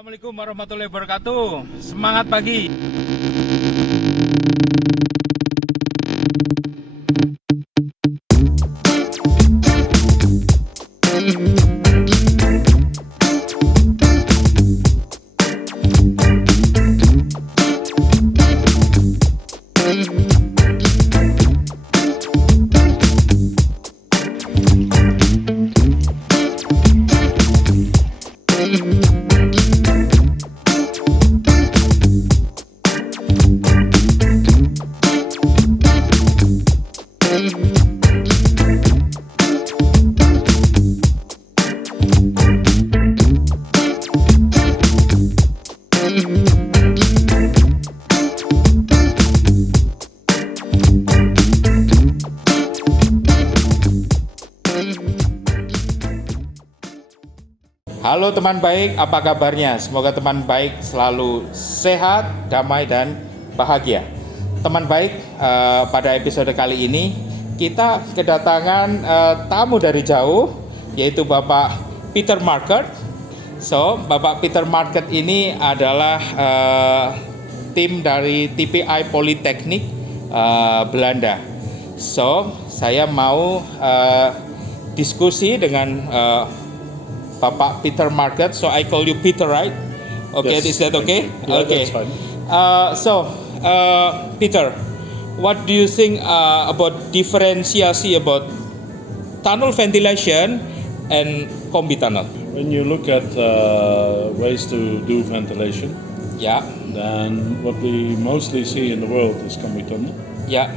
Assalamualaikum warahmatullahi wabarakatuh. Semangat pagi. Halo teman baik, apa kabarnya? Semoga teman baik selalu sehat, damai, dan bahagia. Teman baik, pada episode kali ini kita kedatangan tamu dari jauh, yaitu Bapak Peter Market. So, Bapak Peter Market ini adalah tim dari TPI Politeknik Belanda. So, saya mau diskusi dengan Bapak Peter Market, so I call you Peter, right? Okay, Yes, is that okay? Yeah, Okay. that's fine. Peter, what do you think about differentiation about tunnel ventilation and combi tunnel? When you look at ways to do ventilation, Yeah, then what we mostly see in the world is combi tunnel, yeah,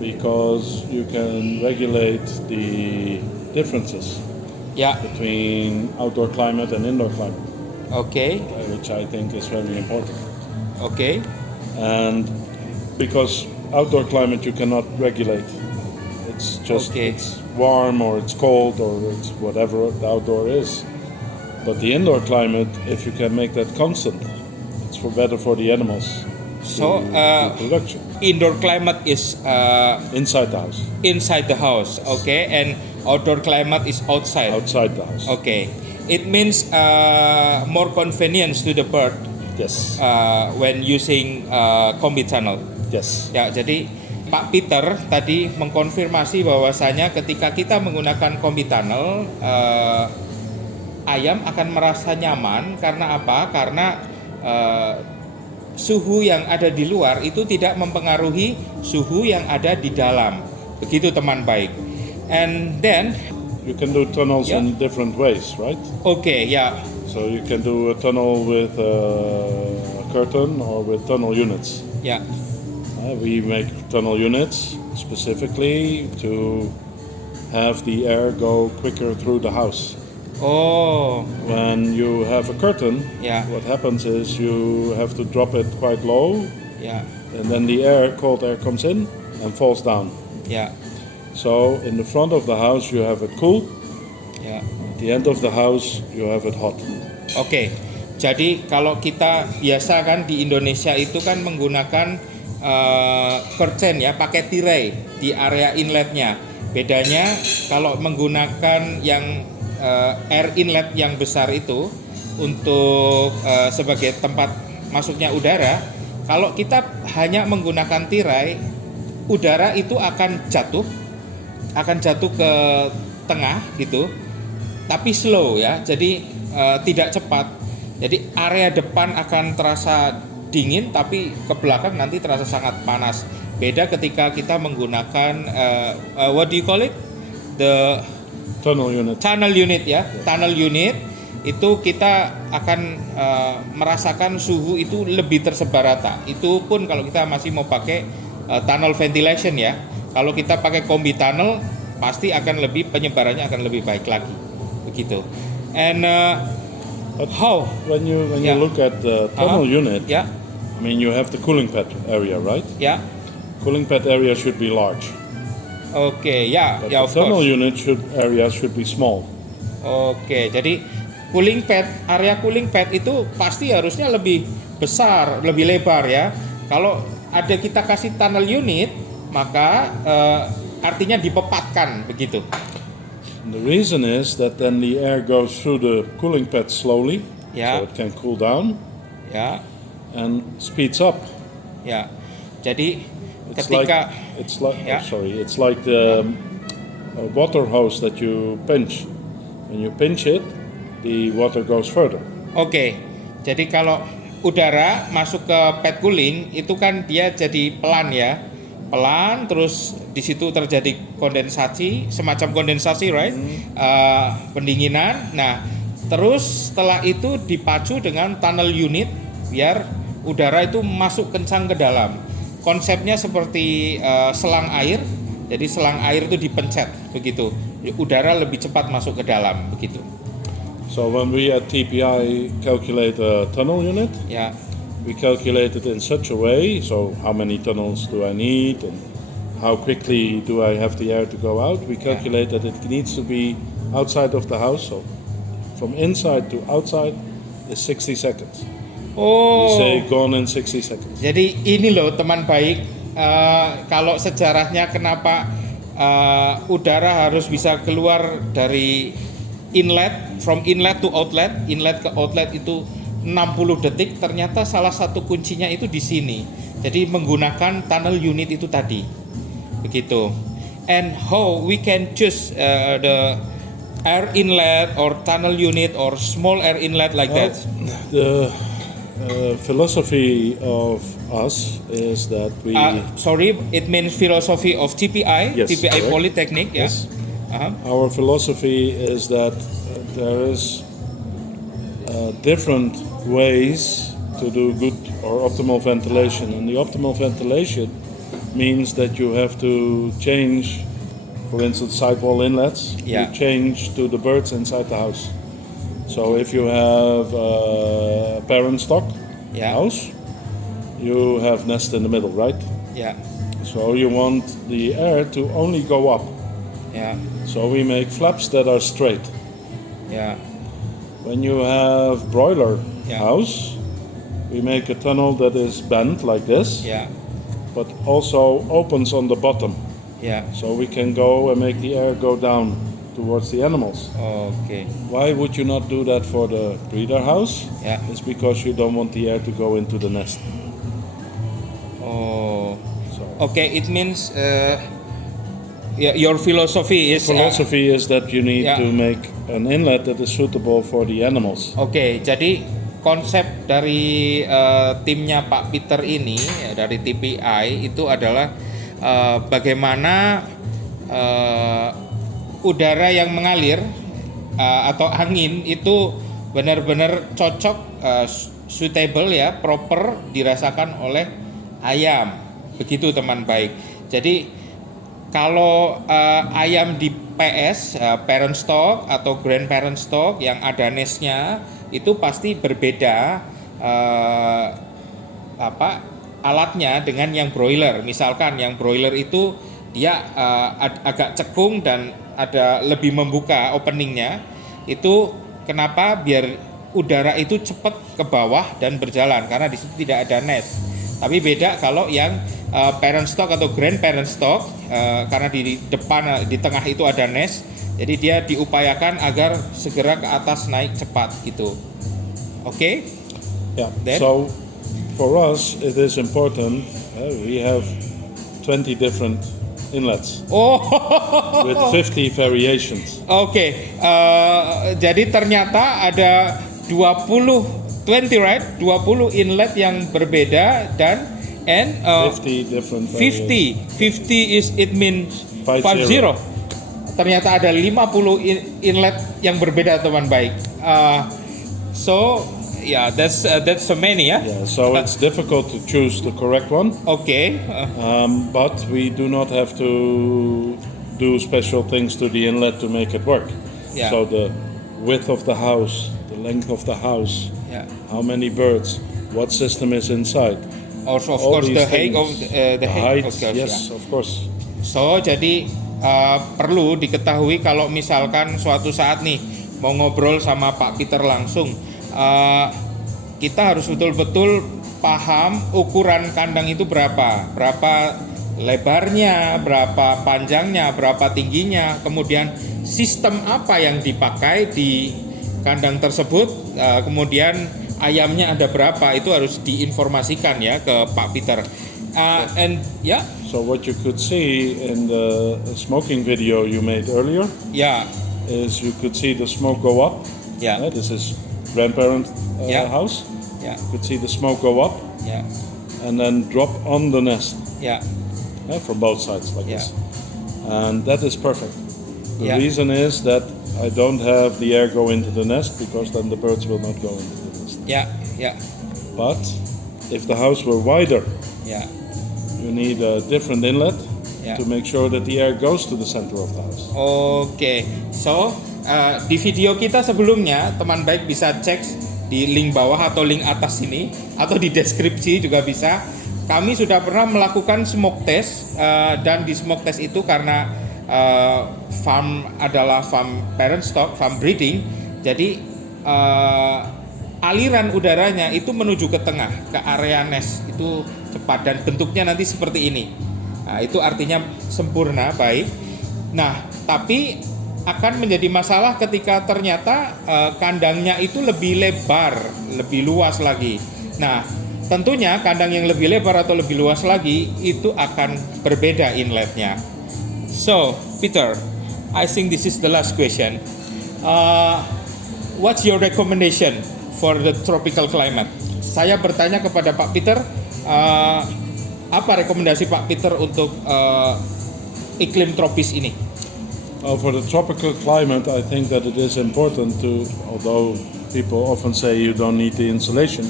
because you can regulate the differences yeah. between outdoor climate and indoor climate, Okay, which I think is very important. okay, And because outdoor climate you cannot regulate, it's just Okay. it's warm or it's cold or it's whatever the outdoor is. But the indoor climate, if you can make that constant, it's better for the animals. So, to production indoor climate is inside the house, inside the house, okay, and outdoor climate is outside. outside the house. Okay, it means more convenience to the bird Yes, when using combi tunnel. yes, Ya, jadi Pak Peter tadi mengkonfirmasi bahwasanya ketika kita menggunakan combi tunnel, ayam akan merasa nyaman karena apa? Karena suhu yang ada di luar itu tidak mempengaruhi suhu yang ada di dalam. Begitu teman baik. And then, you can do tunnels Yeah. in different ways, right? okay, ya. So you can do a tunnel with a curtain or with tunnel units. Ya, We make tunnel units specifically to have the air go quicker through the house. oh, When you have a curtain, Yeah. what happens is you have to drop it quite low, ya, and then the cold air comes in and falls down. ya, So in the front of the house you have it cool, ya. at the end of the house you have it hot. Oke, jadi kalau kita biasa kan di Indonesia itu kan menggunakan curtain ya, pakai tirai di area inletnya. Bedanya kalau menggunakan yang air inlet yang besar itu untuk sebagai tempat masuknya udara, kalau kita hanya menggunakan tirai, udara itu akan jatuh ke tengah gitu, tapi slow ya, jadi tidak cepat. Jadi area depan akan terasa dingin, tapi ke belakang nanti terasa sangat panas. Beda ketika kita menggunakan what do you call it? The Tunnel unit. tunnel unit ya. Tunnel unit itu kita akan merasakan suhu itu lebih tersebar rata. Itu pun kalau kita masih mau pakai tunnel ventilation ya. Kalau kita pakai combi tunnel pasti akan penyebarannya akan lebih baik lagi. Begitu. And But how? when you Yeah. look at the tunnel unit, Ya, I mean you have the cooling pad area, right? ya. Cooling pad area should be large, Oke, ya, but ya the of tunnel course. unit should be small. Oke, jadi area cooling pad itu pasti harusnya lebih besar, lebih lebar ya. Kalau ada kita kasih tunnel unit, maka artinya dipepatkan begitu. And the reason is that then the air goes through the cooling pad slowly, Ya. So it can cool down Ya, and speeds up. ya. Jadi It's ketika like Yeah. it's like the water hose that you pinch. When you pinch it, the water goes further. Oke, jadi kalau udara masuk ke pad cooling itu kan dia jadi pelan ya, pelan, terus di situ terjadi kondensasi, semacam kondensasi, right? Pendinginan. Nah, terus setelah itu dipacu dengan tunnel unit biar udara itu masuk kencang ke dalam. Konsepnya seperti selang air, jadi selang air itu dipencet begitu, udara lebih cepat masuk ke dalam begitu. So when we at TPI calculate a tunnel unit, Ya, we calculate it in such a way, so how many tunnels do I need and how quickly do I have the air to go out? We calculate that it needs to be outside of the house, so from inside to outside is 60 seconds. We oh. say gone in 60 seconds. Jadi ini loh teman baik, kalau sejarahnya kenapa udara harus bisa keluar dari inlet, from inlet to outlet ke outlet itu 60 detik, ternyata salah satu kuncinya itu di sini. Jadi menggunakan tunnel unit itu tadi, begitu. And how we can choose the air inlet or tunnel unit or small air inlet like that? The philosophy of us is that we Sorry, it means philosophy of TPI, Yes, TPI correct. Polytechnic, yeah. Yes. Uh-huh. Our philosophy is that there is different ways to do good or optimal ventilation, and the optimal ventilation means that you have to change, for instance, sidewall inlets. Yeah. You change to the birds inside the house. So if you have a parent stock Yeah. house, you have nest in the middle, right? Yeah, So you want the air to only go up. yeah, So we make flaps that are straight. yeah, When you have broiler Yeah. house, we make a tunnel that is bent like this, yeah, but also opens on the bottom. yeah. So we can go and make the air go down towards the animals. Okay, Why would you not do that for the breeder house? yeah. It's because you don't want the air to go into the nest. Oh, So okay. It means your philosophy is. philosophy is that you need Yeah. to make an inlet that is suitable for the animals. Oke, jadi konsep dari timnya Pak Peter ini ya, dari TPI itu adalah bagaimana udara yang mengalir atau angin itu benar-benar cocok, suitable ya, proper dirasakan oleh ayam. Begitu teman baik. Jadi kalau ayam di PS, parent stock atau grandparent stock yang ada nestnya itu pasti berbeda alatnya dengan yang broiler. Misalkan yang broiler itu dia agak cekung dan ada lebih membuka openingnya. Itu kenapa? Biar udara itu cepat ke bawah dan berjalan karena di situ tidak ada nest. Tapi beda kalau yang parent stock atau grandparent stock, karena di depan, di tengah itu ada nest, jadi dia diupayakan agar segera ke atas naik cepat gitu. Oke? Yeah. Then? So for us, it is important. We have 20 different inlets Oh, with 50 variations. Oke. Jadi ternyata ada 20 right? 20 inlet yang berbeda dan 50 different variations. 50 is it means 50. 50. Ternyata ada 50 inlet yang berbeda teman baik. So yeah, that's so many ya. Yeah, so it's difficult to choose the correct one, Oke. but we do not have to do special things to the inlet to make it work. Yeah. So the width of the house, the length of the house, Ya. how many birds, what system is inside. Also, of All course these the height of things. the height, height, of course, yes, ya. of course. So jadi perlu diketahui kalau misalkan suatu saat nih mau ngobrol sama Pak Peter langsung, kita harus betul-betul paham ukuran kandang itu berapa lebarnya, berapa panjangnya, berapa tingginya, kemudian sistem apa yang dipakai di kandang tersebut, kemudian ayamnya ada berapa, itu harus diinformasikan ya ke Pak Peter. And yeah, So what you could see in the smoking video you made earlier yeah, is you could see the smoke go up. yeah, This is grandparent Yeah. house. yeah, You could see the smoke go up yeah, and then drop on the nest yeah, from both sides like Yeah. this. And that is perfect. The Yeah. reason is that I don't have the air go into the nest because then the birds will not go into the nest. yeah, yeah, But if the house were wider, yeah, you need a different inlet Yeah. to make sure that the air goes to the center of the house. Oke, so di video kita sebelumnya, teman baik bisa cek di link bawah atau link atas ini, atau di deskripsi juga bisa. Kami sudah pernah melakukan smoke test, dan di smoke test itu karena farm adalah farm parent stock, farm breeding, jadi aliran udaranya itu menuju ke tengah, ke area nest itu cepat dan bentuknya nanti seperti ini. Nah, itu artinya sempurna, baik. Nah, tapi akan menjadi masalah ketika ternyata kandangnya itu lebih lebar, lebih luas lagi. Nah, tentunya kandang yang lebih lebar atau lebih luas lagi itu akan berbeda inletnya. So, Peter, I think this is the last question. What's your recommendation for the tropical climate? Saya bertanya kepada Pak Peter, apa rekomendasi Pak Peter untuk iklim tropis ini? For the tropical climate, I think that it is important to, although people often say you don't need the insulation,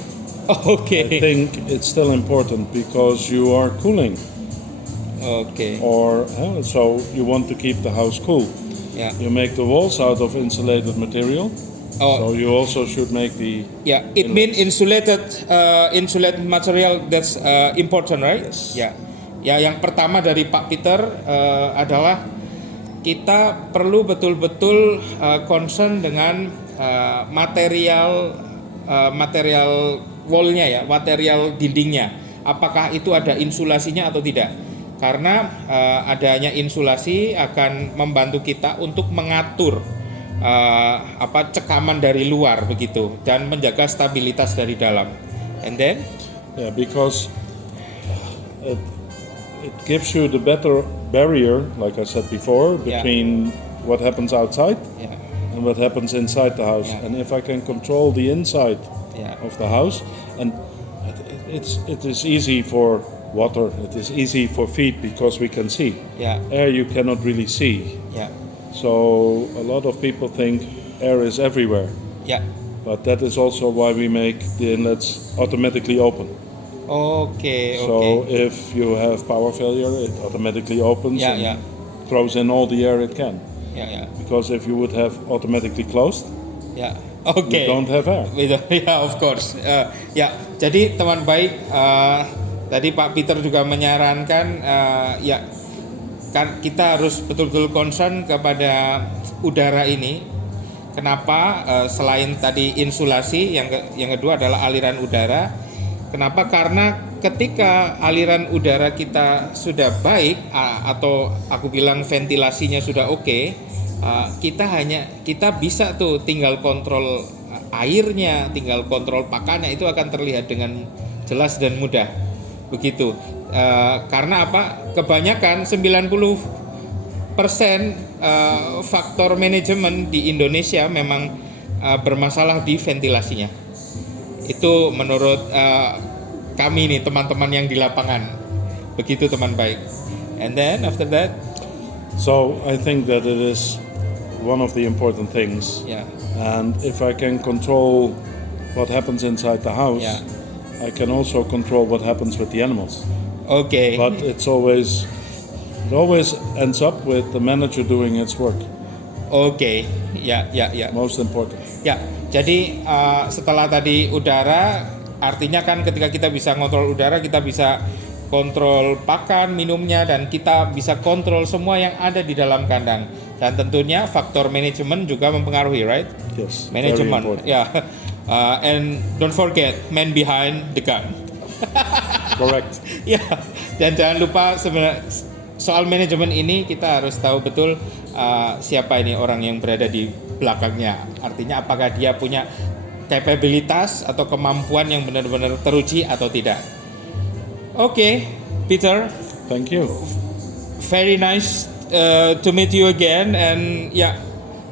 Oke. I think it's still important because you are cooling, Oke. or so you want to keep the house cool. Ya. You make the walls out of insulated material, so Oh, you also should make the ya. It mean insulated material, that's important, right? Yes. Ya. Ya, yang pertama dari Pak Peter adalah kita perlu betul-betul concern dengan material wallnya ya, material dindingnya. Apakah itu ada insulasinya atau tidak? Karena adanya insulasi akan membantu kita untuk mengatur cekaman dari luar begitu dan menjaga stabilitas dari dalam. And then, because it gives you the better barrier, like I said before, between what happens outside ya, and what happens inside the house. Yeah. And if I can control the inside ya, of the house, and it is easy for water, it is easy for feet because we can see. ya, Air you cannot really see. ya, So a lot of people think air is everywhere, ya. but that is also why we make the inlets automatically open. Oke. So if you have power failure, it automatically opens Yeah, and yeah. throws in all the air it can. Ya, ya, Because if you would have automatically closed, ya. Oke. you don't have air. Ya, of course. Ya, jadi teman baik, tadi Pak Peter juga menyarankan, ya, kan kita harus betul-betul concern kepada udara ini. Kenapa? Selain tadi insulasi, yang kedua adalah aliran udara. Kenapa? Karena ketika aliran udara kita sudah baik, atau aku bilang ventilasinya sudah oke, kita bisa tuh tinggal kontrol airnya, tinggal kontrol pakannya, itu akan terlihat dengan jelas dan mudah. Begitu. Karena apa? Kebanyakan 90% faktor manajemen di Indonesia memang bermasalah di ventilasinya. Itu menurut kami nih, teman-teman yang di lapangan. Begitu teman baik. And then after that, So I think that it is one of the important things. ya, And if I can control what happens inside the house, Yeah. I can also control what happens with the animals. oke. But it always ends up with the manager doing its work. Oke, ya. Most important. Ya, jadi setelah tadi udara, artinya kan ketika kita bisa kontrol udara, kita bisa kontrol pakan, minumnya, dan kita bisa kontrol semua yang ada di dalam kandang. Dan tentunya faktor manajemen juga mempengaruhi, right? Yes. Very Manajemen, important. ya. And don't forget, man behind the gun. Correct. Ya, dan jangan lupa sebenarnya soal manajemen ini kita harus tahu betul siapa ini orang yang berada di belakangnya. Artinya apakah dia punya kapabilitas atau kemampuan yang benar-benar teruji atau tidak. Oke, Peter, Thank you. very nice to meet you again, and yeah,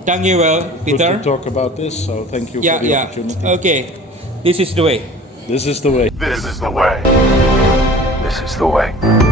dankjewel, Peter. Good to talk about this, so thank you Yeah, for the yeah. opportunity. Okay, this is the way. This is the way. This is the way. This is the way.